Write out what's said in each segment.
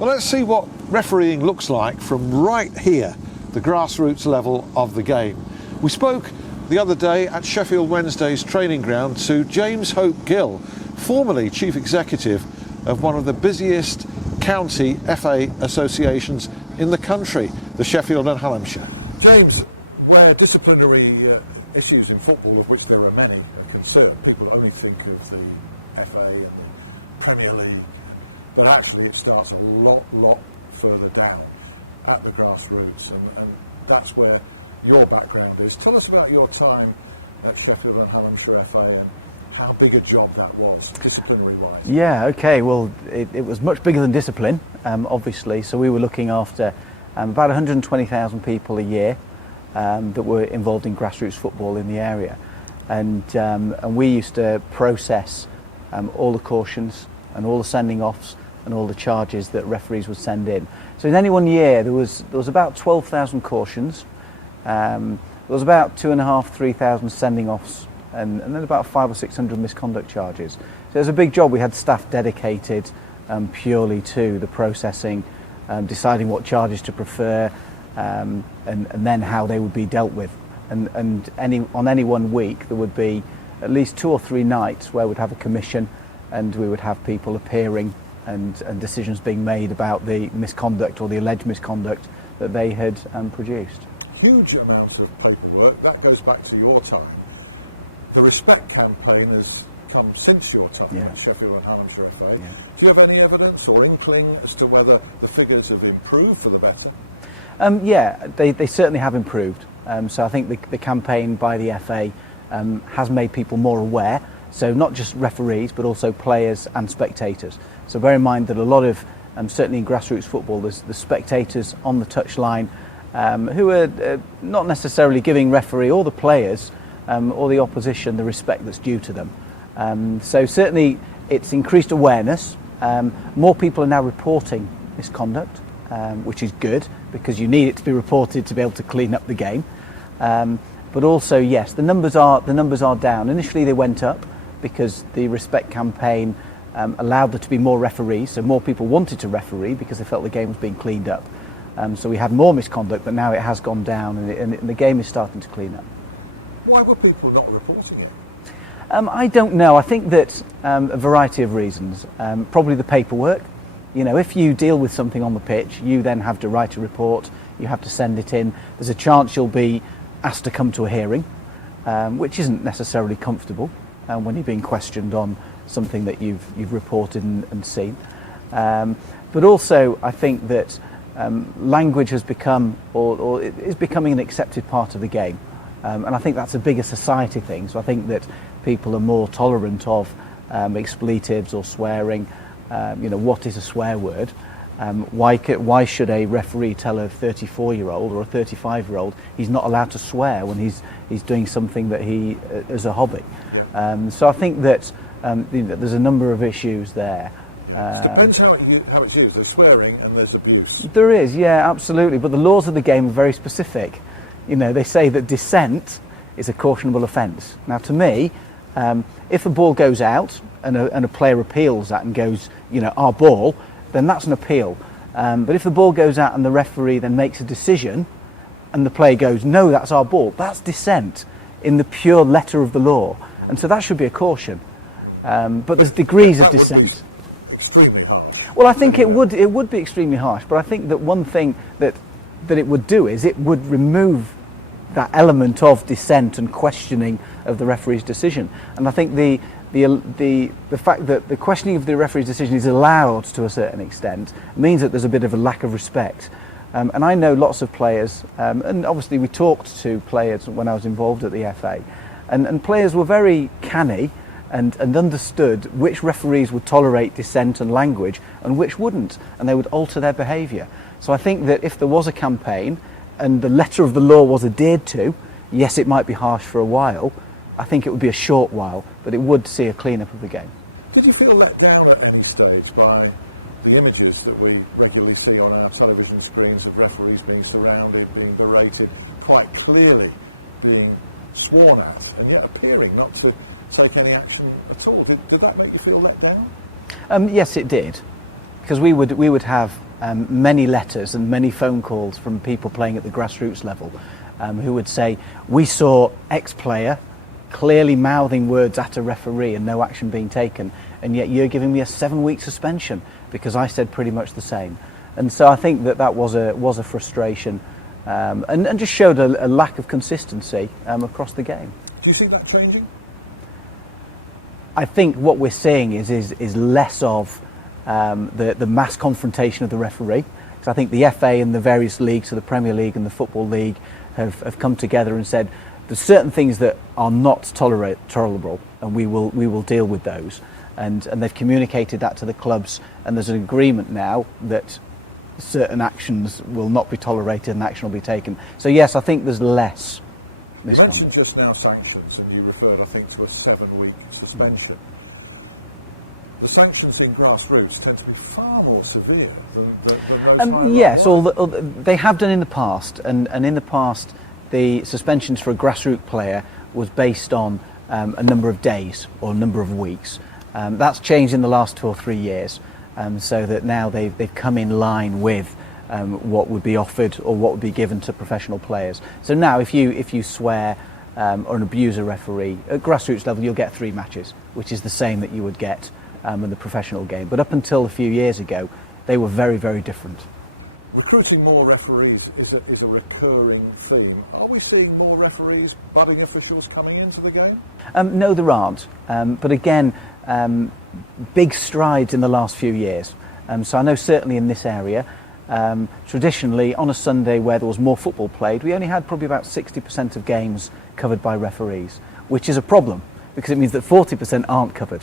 Well, let's see what refereeing looks like from right here, the grassroots level of the game. We spoke the other day at Sheffield Wednesday's training ground to James Hope-Gill, formerly Chief Executive of one of the busiest county FA associations in the country, the Sheffield and Hallamshire. James, where disciplinary issues in football, of which there are many, are concerned, people only think of the FA and the Premier League, but actually it starts a lot further down at the grassroots, and that's where your background is. Tell us about your time at Sheffield and Hallamshire FA and how big a job that was, disciplinary-wise. Yeah, okay, well, it was much bigger than discipline, obviously, so we were looking after about 120,000 people a year that were involved in grassroots football in the area, and we used to process all the cautions and all the sending offs and all the charges that referees would send in. So in any one year there was about 12,000 cautions, there was about 2,500-3,000 sending offs, and then about 500 or 600 misconduct charges. So it was a big job. We had staff dedicated purely to the processing, deciding what charges to prefer, and then how they would be dealt with. And on any one week there would be at least 2 or 3 nights where we'd have a commission, and we would have people appearing and decisions being made about the misconduct or the alleged misconduct that they had produced. Huge amounts of paperwork. That goes back to your time. The Respect campaign has come since your time at Sheffield and Hallamshire FA. Yeah. Do you have any evidence or inkling as to whether the figures have improved for the better? Yeah, they certainly have improved. So I think the campaign by the FA has made people more aware. So not just referees, but also players and spectators. So bear in mind that a lot of, certainly in grassroots football, there's the spectators on the touchline who are not necessarily giving referee or the players or the opposition the respect that's due to them. So certainly it's increased awareness. More people are now reporting misconduct, which is good because you need it to be reported to be able to clean up the game. But also, yes, the numbers are down. Initially they went up because the Respect campaign allowed there to be more referees, so more people wanted to referee because they felt the game was being cleaned up. So we had more misconduct, but now it has gone down, and the game is starting to clean up. Why were people not reporting it? I don't know. I think that a variety of reasons. Probably the paperwork. You know, if you deal with something on the pitch, you then have to write a report, you have to send it in. There's a chance you'll be asked to come to a hearing, which isn't necessarily comfortable when you're being questioned on something that you've reported and seen. But also, I think that language has become, or is becoming, an accepted part of the game. And I think that's a bigger society thing. So I think that people are more tolerant of expletives or swearing. You know, what is a swear word? Why should a referee tell a 34-year-old or a 35-year-old he's not allowed to swear when he's doing something that he as a hobby? So I think that there's a number of issues there. It depends how it's used. There's swearing and there's abuse. There is, yeah, absolutely. But the laws of the game are very specific. You know, they say that dissent is a cautionable offence. Now, to me, if a ball goes out and a player appeals that and goes, you know, our ball, then that's an appeal. But if the ball goes out and the referee then makes a decision and the player goes, no, that's our ball, that's dissent in the pure letter of the law. And so that should be a caution. But there's degrees of dissent. Extremely harsh. Well, I think it would be extremely harsh, but I think that one thing that it would do is it would remove that element of dissent and questioning of the referee's decision. And I think the fact that the questioning of the referee's decision is allowed to a certain extent means that there's a bit of a lack of respect. And I know lots of players, and obviously we talked to players when I was involved at the FA, and players were very canny and understood which referees would tolerate dissent and language and which wouldn't, and they would alter their behaviour. So I think that if there was a campaign and the letter of the law was adhered to, yes, it might be harsh for a while. I think it would be a short while, but it would see a clean-up of the game. Did you feel let down at any stage by the images that we regularly see on our television screens of referees being surrounded, being berated, quite clearly being sworn at, and yet appearing not to take any action at all? Did that make you feel let down? Yes, it did, because we would have many letters and many phone calls from people playing at the grassroots level who would say, we saw X player clearly mouthing words at a referee and no action being taken, and yet you're giving me a 7-week suspension because I said pretty much the same. And so I think that was a frustration and just showed a lack of consistency across the game. Do you see that changing? I think what we're seeing is less of the mass confrontation of the referee. Because I think the FA and the various leagues, so the Premier League and the Football League, have come together and said there's certain things that are not tolerable, and we will deal with those. And they've communicated that to the clubs, and there's an agreement now that certain actions will not be tolerated and action will be taken. So yes, I think there's less misconduct. You mentioned just now sanctions, and you referred, I think, to a 7-week suspension. The sanctions in grassroots tend to be far more severe than those. Yes, they have done in the past, and in the past the suspensions for a grassroots player was based on a number of days or a number of weeks. That's changed in the last 2 or 3 years, so that now they've come in line with what would be offered or what would be given to professional players. So now if you swear or abuse a referee at grassroots level, you'll get 3 matches, which is the same that you would get in the professional game. But up until a few years ago, they were very, very different. Recruiting more referees is a recurring theme. Are we seeing more referees, budding officials coming into the game? No, there aren't. But again, big strides in the last few years. So I know certainly in this area, traditionally on a Sunday where there was more football played, we only had probably about 60% of games covered by referees, which is a problem because it means that 40% aren't covered.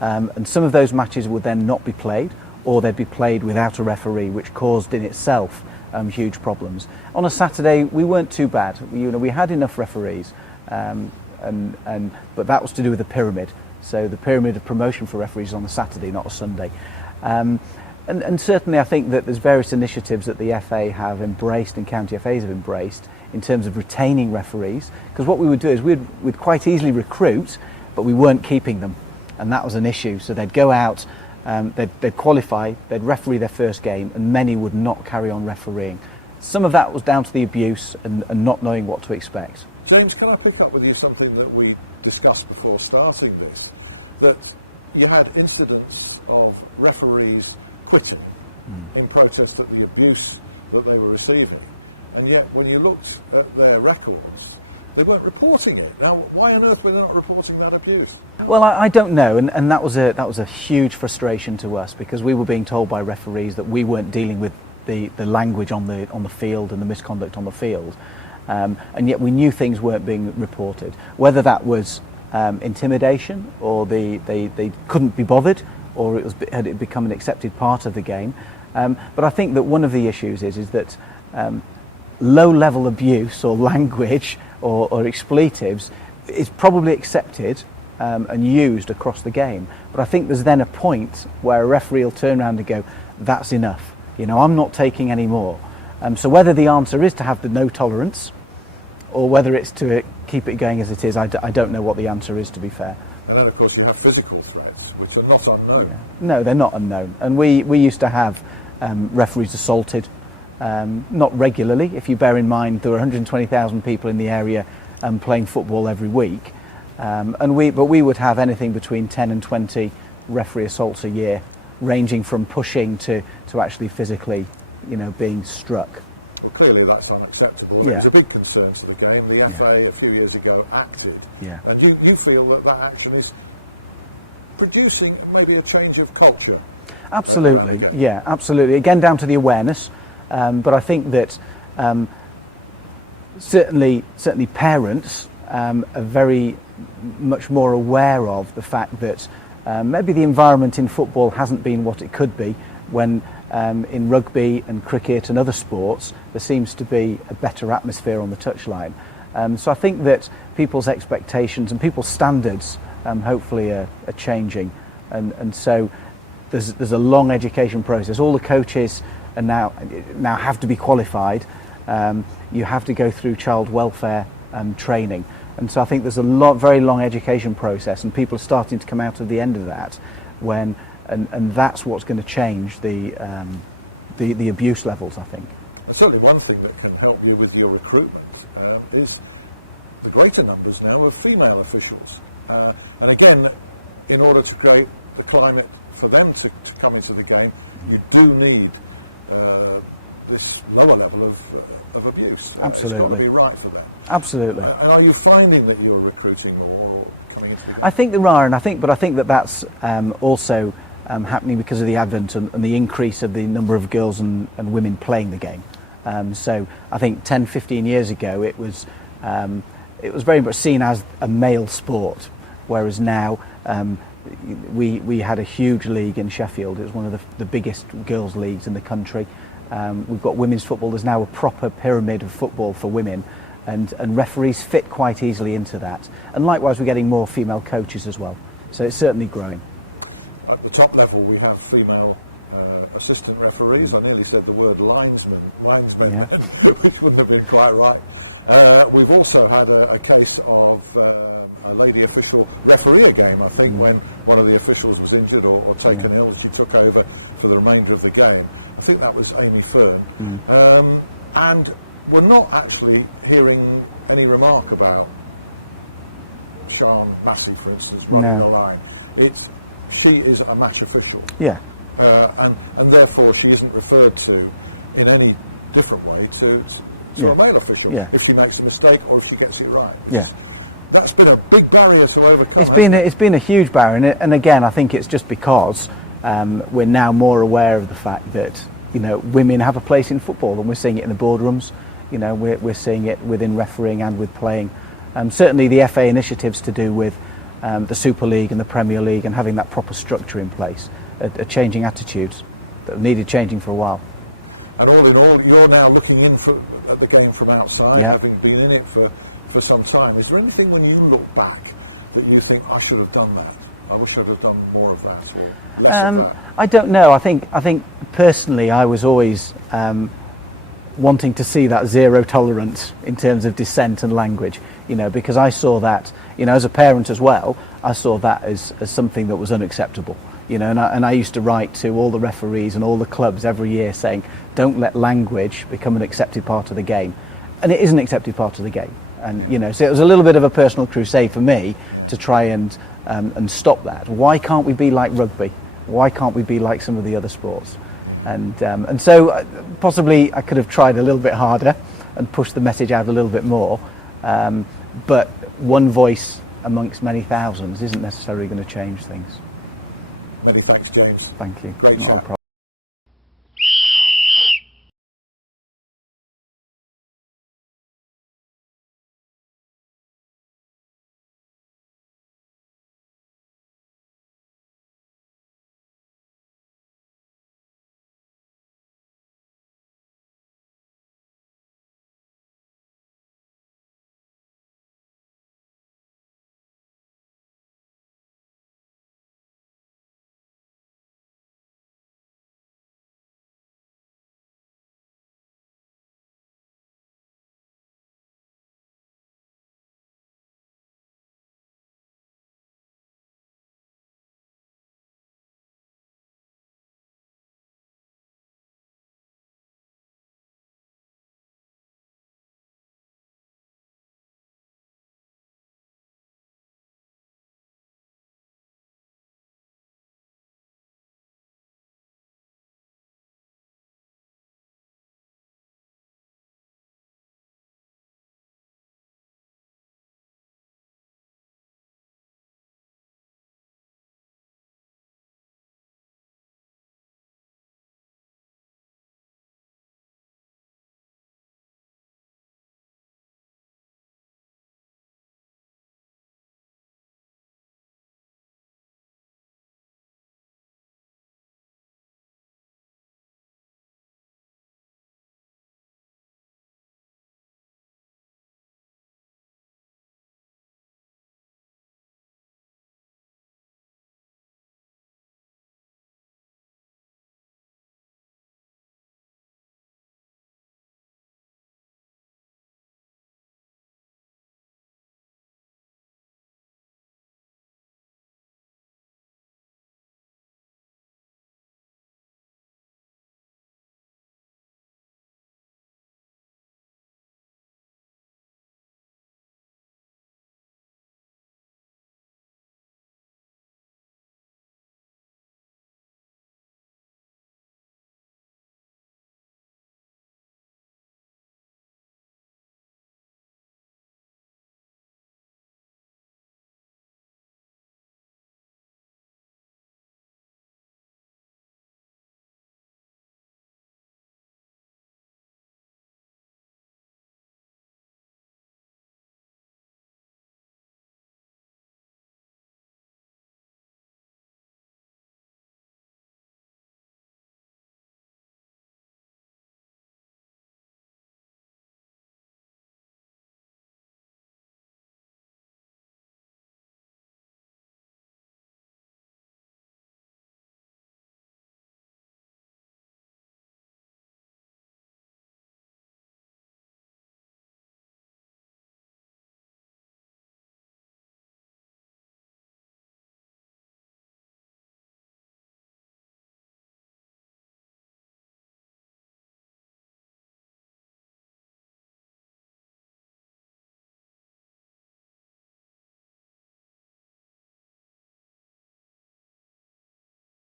And some of those matches would then not be played, or they'd be played without a referee, which caused in itself huge problems. On a Saturday, we weren't too bad. We had enough referees, but that was to do with the pyramid. So the pyramid of promotion for referees is on a Saturday, not a Sunday. And certainly I think that there's various initiatives that the FA have embraced and county FAs have embraced in terms of retaining referees, because what we would do is we'd quite easily recruit, but we weren't keeping them, and that was an issue. So they'd go out, they'd qualify, they'd referee their first game, and many would not carry on refereeing. Some of that was down to the abuse and not knowing what to expect. James, can I pick up with you something that we discussed before starting this, that you had incidents of referees quitting in protest at the abuse that they were receiving, and yet when you looked at their records, they weren't reporting it. Now, why on earth were they not reporting that abuse? Well, I don't know, and that was a huge frustration to us, because we were being told by referees that we weren't dealing with the language on the field and the misconduct on the field, and yet we knew things weren't being reported. Whether that was intimidation, or they couldn't be bothered, or had it become an accepted part of the game. But I think that one of the issues is that low-level abuse or language or expletives is probably accepted and used across the game. But I think there's then a point where a referee will turn around and go, that's enough. I'm not taking any more. So whether the answer is to have the no tolerance, or whether it's to keep it going as it is, I don't know what the answer is, to be fair. And then, of course, you have physical threats, which are not unknown. Yeah. No, they're not unknown. And we used to have referees assaulted, not regularly. If you bear in mind, there were 120,000 people in the area playing football every week. But we would have anything between 10 and 20 referee assaults a year, ranging from pushing to actually physically, being struck. Well, clearly that's unacceptable. Yeah. It was a big concern to the game. The FA a few years ago acted. Yeah. And you feel that action is producing maybe a change of culture? Absolutely, yeah, absolutely. Again, down to the awareness. But I think that certainly parents are very much more aware of the fact that maybe the environment in football hasn't been what it could be, when in rugby and cricket and other sports there seems to be a better atmosphere on the touchline. So I think that people's expectations and people's standards hopefully are changing, and so there's a long education process. All the coaches are now have to be qualified. You have to go through child welfare training, and so I think there's a very long education process, and people are starting to come out of the end of that and that's what's going to change the the abuse levels, I think. And certainly one thing that can help you with your recruitment is the greater numbers now of female officials. And again, in order to create the climate for them to come into the game, you do need this lower level of abuse. Absolutely. It's got to be right for them. Absolutely. And are you finding that you're recruiting more or coming into the game? I think there are, and I think that that's also happening because of the advent and the increase of the number of girls and women playing the game. So I think 10, 15 years ago it was very much seen as a male sport, whereas now we had a huge league in Sheffield. It was one of the biggest girls' leagues in the country. We've got women's football. There's now a proper pyramid of football for women, and referees fit quite easily into that. And likewise, we're getting more female coaches as well. So it's certainly growing. At the top level, we have female assistant referees. I nearly said the word linesman, Yeah. which wouldn't have been quite right. We've also had a case of a lady official referee a game, I think, when one of the officials was injured or taken ill. She took over for the remainder of the game. I think that was Amy Fern. And we're not actually hearing any remark about Sian Bassey, for instance, running the line. She is a match official. Yeah. And therefore she isn't referred to in any different way to a male official if she makes a mistake or if she gets it right. Yeah. That's been a big barrier to overcome. It's been a huge barrier, and again, I think it's just because we're now more aware of the fact that women have a place in football, and we're seeing it in the boardrooms. We're seeing it within refereeing and with playing. Certainly, the FA initiatives to do with the Super League and the Premier League and having that proper structure in place are changing attitudes that have needed changing for a while. And all in all, you're now looking in at the game from outside, having been in it for some time. Is there anything when you look back that you think, I should have done that? I wish I'd have done more of that or less of that? I don't know. I think personally I was always wanting to see that zero tolerance in terms of dissent and language, because I saw that, as a parent as well, I saw that as something that was unacceptable. And I used to write to all the referees and all the clubs every year saying, don't let language become an accepted part of the game. And it is an accepted part of the game. And, so it was a little bit of a personal crusade for me to try and stop that. Why can't we be like rugby? Why can't we be like some of the other sports? And so possibly I could have tried a little bit harder and pushed the message out a little bit more. But one voice amongst many thousands isn't necessarily going to change things. Many thanks, James. Thank you. Great Not a chat. problem.